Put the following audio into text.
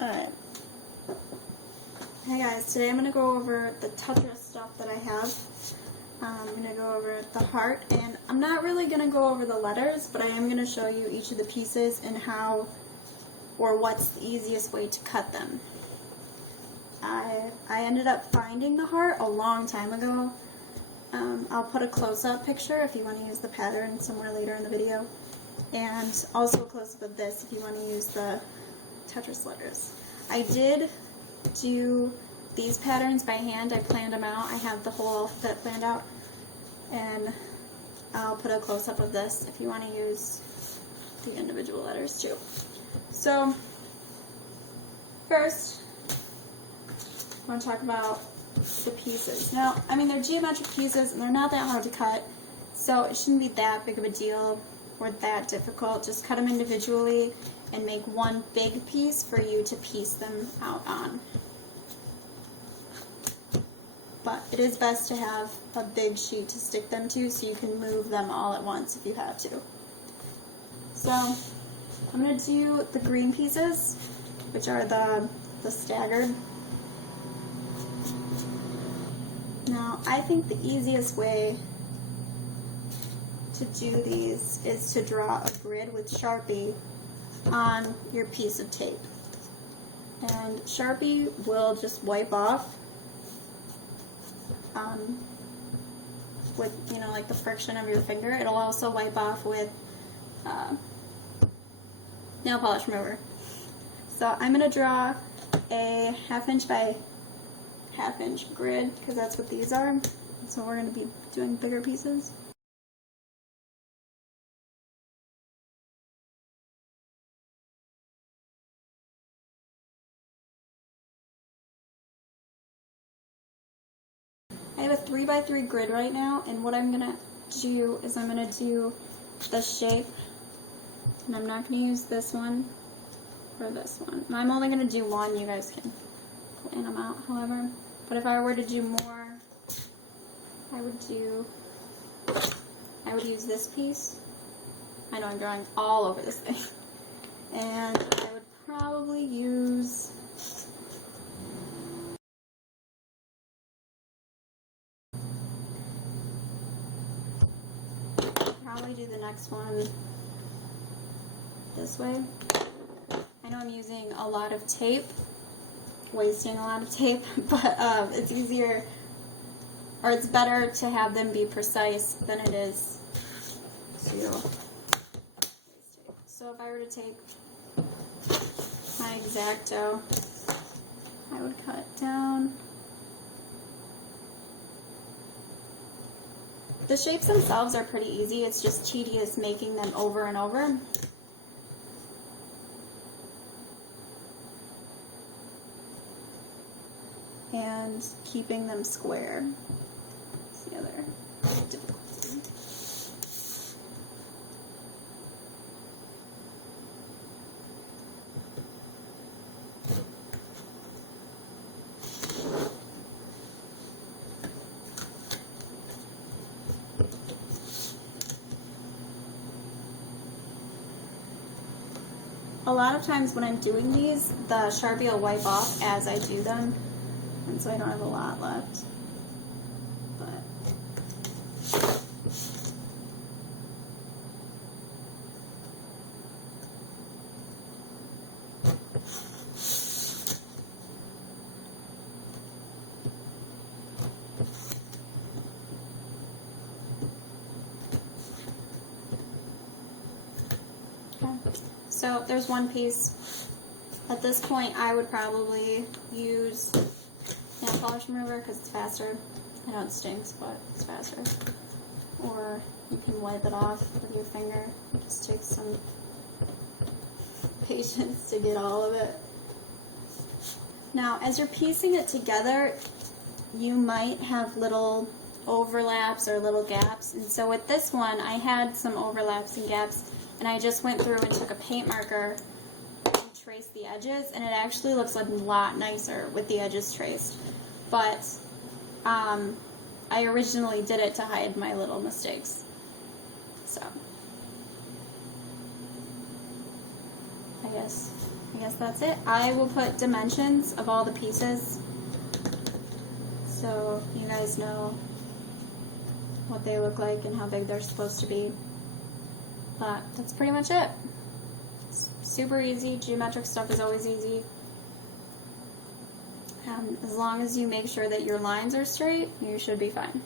Alright. Hey guys, today I'm going to go over the TETRIS stuff that I have. I'm going to go over the heart, and I'm not really going to go over the letters, but I am going to show you each of the pieces and how, or what's the easiest way to cut them. I ended up finding the heart a long time ago. I'll put a close-up picture if you want to use the pattern somewhere later in the video, and also a close-up of this if you want to use the TETRIS letters. I did do these patterns by hand. I planned them out. I have the whole alphabet planned out, and I'll put a close-up of this if you want to use the individual letters too. So first, I want to talk about the pieces. Now, I mean, they're geometric pieces and they're not that hard to cut, so it shouldn't be that big of a deal or that difficult. Just cut them individually and make one big piece for you to piece them out on. But it is best to have a big sheet to stick them to so you can move them all at once if you have to. So I'm going to do the green pieces, which are the staggered. Now, I think the easiest way to do these is to draw a grid with Sharpie on your piece of tape. And Sharpie will just wipe off with, like the friction of your finger. It'll also wipe off with nail polish remover. So I'm going to draw a 1/2 inch by 1/2 inch grid, because that's what these are. So we're going to be doing bigger pieces. I have a 3 by 3 grid right now, and what I'm going to do is I'm going to do the shape, and I'm not going to use this one or this one. I'm only going to do one. You guys can plan them out however. But if I were to do more, I would use this piece. I know I'm drawing all over this thing. And I would probably use do the next one this way. I know I'm using a lot of tape, wasting a lot of tape, but it's easier, or it's better to have them be precise than it is to waste tape. So if I were to take my X-Acto, I would cut down. The shapes themselves are pretty easy, it's just tedious making them over and over. And keeping them square. That's the other difficulty. A lot of times when I'm doing these, the Sharpie will wipe off as I do them, and so I don't have a lot left. So there's one piece. At this point, I would probably use nail polish remover because it's faster. I know it stinks, but it's faster. Or you can wipe it off with your finger. It just takes some patience to get all of it. Now, as you're piecing it together, you might have little overlaps or little gaps. And so with this one, I had some overlaps and gaps. And I just went through and took a paint marker and traced the edges, and it actually looks a lot nicer with the edges traced. But I originally did it to hide my little mistakes. So I guess guess that's it. I will put dimensions of all the pieces so you guys know what they look like and how big they're supposed to be. But that's pretty much it. It's super easy. Geometric stuff is always easy. As long as you make sure that your lines are straight, you should be fine.